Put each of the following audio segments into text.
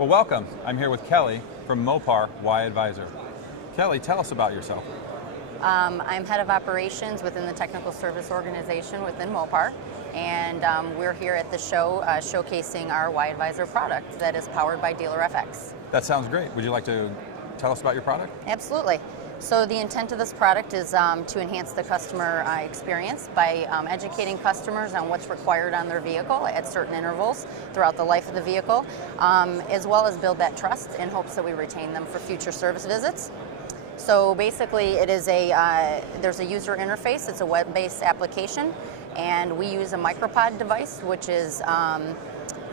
Well, welcome. I'm here with Kelly from Mopar WiAdvisor. Kelly, tell us about yourself. I'm head of operations within the technical service organization within Mopar, and we're here at the show showcasing our WiAdvisor product that is powered by Dealer FX. That sounds great. Would you like to tell us about your product? Absolutely. So the intent of this product is to enhance the customer experience by educating customers on what's required on their vehicle at certain intervals throughout the life of the vehicle, as well as build that trust in hopes that we retain them for future service visits. So basically it is there's a user interface, it's a web-based application, and we use a micropod device which is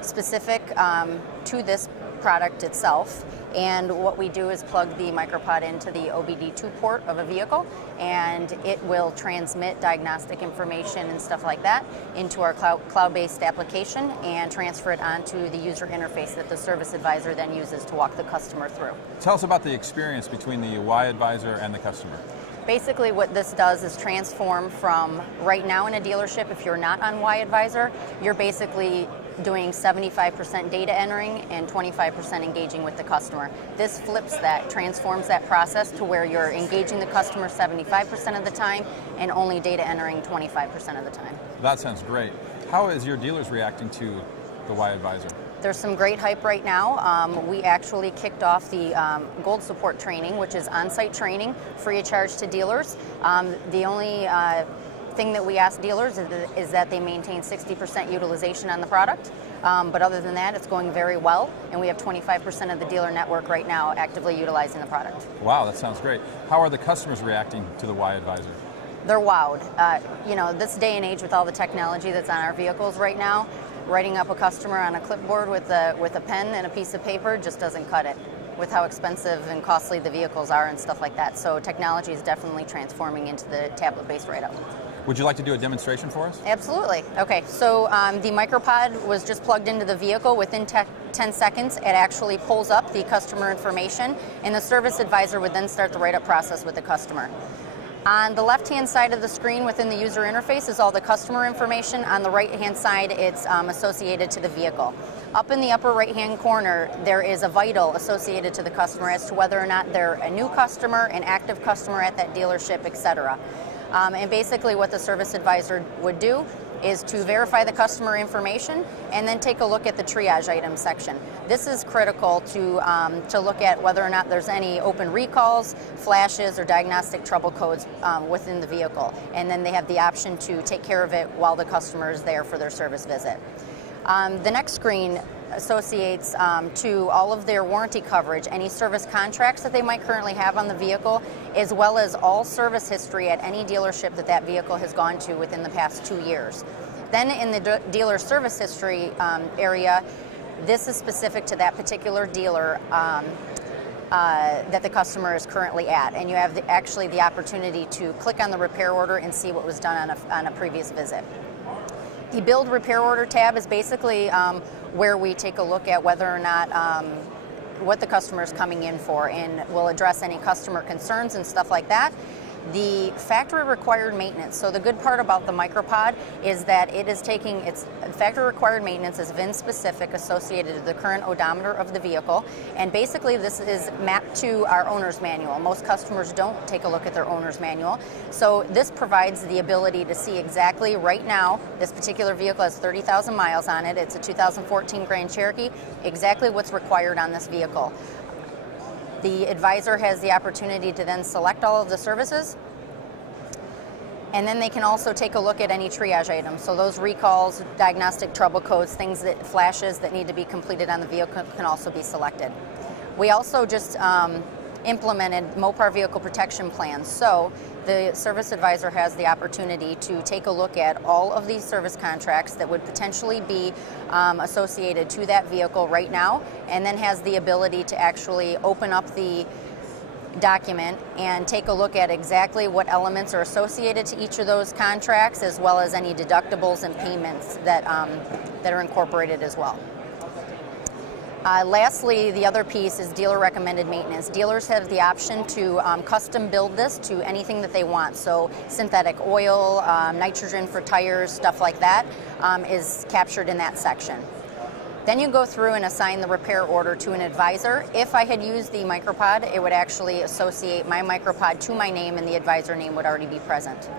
specific to this product itself. And what we do is plug the micropod into the OBD2 port of a vehicle, and it will transmit diagnostic information and stuff like that into our cloud-based application and transfer it onto the user interface that the service advisor then uses to walk the customer through. Tell us about the experience between the WiAdvisor and the customer. Basically what this does is transform from right now in a dealership, if you're not on WiAdvisor, you're basically doing 75% data entering and 25% engaging with the customer. This flips that, transforms that process to where you're engaging the customer 75% of the time and only data entering 25% of the time. That sounds great. How is your dealers reacting to the WiAdvisor? There's some great hype right now. We actually kicked off the Gold Support training, which is on-site training, free of charge to dealers. The only thing that we ask dealers is that they maintain 60% utilization on the product. But other than that, it's going very well, and we have 25% of the dealer network right now actively utilizing the product. Wow, that sounds great. How are the customers reacting to the WiAdvisor? They're wowed. You know, this day and age with all the technology that's on our vehicles right now, writing up a customer on a clipboard with a pen and a piece of paper just doesn't cut it with how expensive and costly the vehicles are and stuff like that. So technology is definitely transforming into the tablet-based write-up. Would you like to do a demonstration for us? Absolutely. Okay, so the micropod was just plugged into the vehicle. Within 10 seconds, it actually pulls up the customer information, and the service advisor would then start the write-up process with the customer. On the left-hand side of the screen within the user interface is all the customer information. On the right-hand side, it's associated to the vehicle. Up in the upper right-hand corner, there is a vital associated to the customer as to whether or not they're a new customer, an active customer at that dealership, etc. And basically what the service advisor would do is to verify the customer information and then take a look at the triage items section. This is critical to look at whether or not there's any open recalls, flashes, or diagnostic trouble codes within the vehicle. And then they have the option to take care of it while the customer is there for their service visit. The next screen associates to all of their warranty coverage, any service contracts that they might currently have on the vehicle, as well as all service history at any dealership that that vehicle has gone to within the past 2 years. Then in the dealer service history area, this is specific to that particular dealer that the customer is currently at, and you have actually the opportunity to click on the repair order and see what was done on a previous visit. The Build Repair Order tab is basically where we take a look at whether or not what the customer is coming in for, and we'll address any customer concerns and stuff like that. The factory required maintenance. So the good part about the micropod is that it is taking its factory required maintenance is VIN specific, associated to the current odometer of the vehicle, and basically this is mapped to our owner's manual. Most customers don't take a look at their owner's manual, so this provides the ability to see exactly right now this particular vehicle has 30,000 miles on it. It's a 2014 Grand Cherokee, exactly what's required on this vehicle. The advisor has the opportunity to then select all of the services, and then they can also take a look at any triage items. So those recalls, diagnostic trouble codes, flashes that need to be completed on the vehicle can also be selected. We also just implemented Mopar vehicle protection plans. So the service advisor has the opportunity to take a look at all of these service contracts that would potentially be associated to that vehicle right now, and then has the ability to actually open up the document and take a look at exactly what elements are associated to each of those contracts, as well as any deductibles and payments that are incorporated as well. Lastly, the other piece is dealer recommended maintenance. Dealers have the option to custom build this to anything that they want. So synthetic oil, nitrogen for tires, stuff like that is captured in that section. Then you go through and assign the repair order to an advisor. If I had used the micropod, it would actually associate my micropod to my name, and the advisor name would already be present.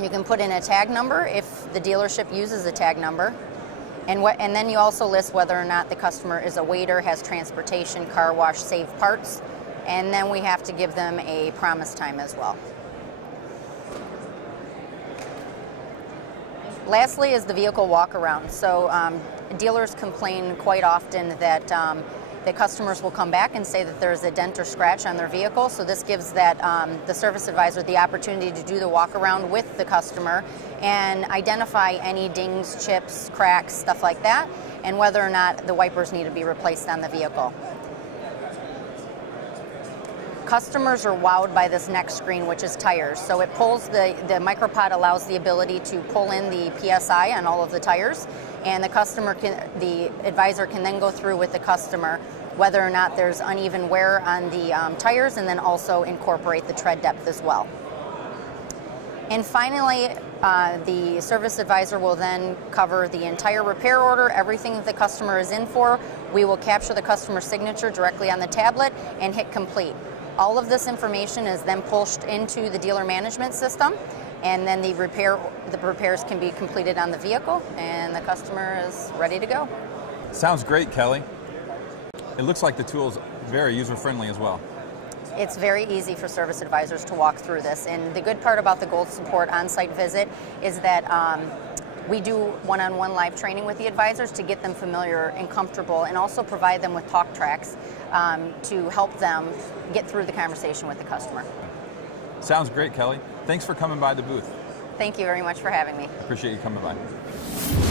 You can put in a tag number if the dealership uses a tag number. And then you also list whether or not the customer is a waiter, has transportation, car wash, save parts, and then we have to give them a promise time as well. Lastly is the vehicle walk around. So dealers complain quite often that the customers will come back and say that there's a dent or scratch on their vehicle. So this gives the service advisor the opportunity to do the walk around with the customer and identify any dings, chips, cracks, stuff like that, and whether or not the wipers need to be replaced on the vehicle. Customers are wowed by this next screen, which is tires. So it pulls the micropod allows the ability to pull in the PSI on all of the tires, and the advisor can then go through with the customer whether or not there's uneven wear on the tires, and then also incorporate the tread depth as well. And finally, the service advisor will then cover the entire repair order, everything that the customer is in for. We will capture the customer's signature directly on the tablet and hit complete. All of this information is then pushed into the dealer management system, and then the repairs can be completed on the vehicle, and the customer is ready to go. Sounds great, Kelly. It looks like the tool is very user-friendly as well. It's very easy for service advisors to walk through this, and the good part about the Gold Support on-site visit is that we do one-on-one live training with the advisors to get them familiar and comfortable, and also provide them with talk tracks to help them get through the conversation with the customer. Sounds great, Kelly. Thanks for coming by the booth. Thank you very much for having me. Appreciate you coming by.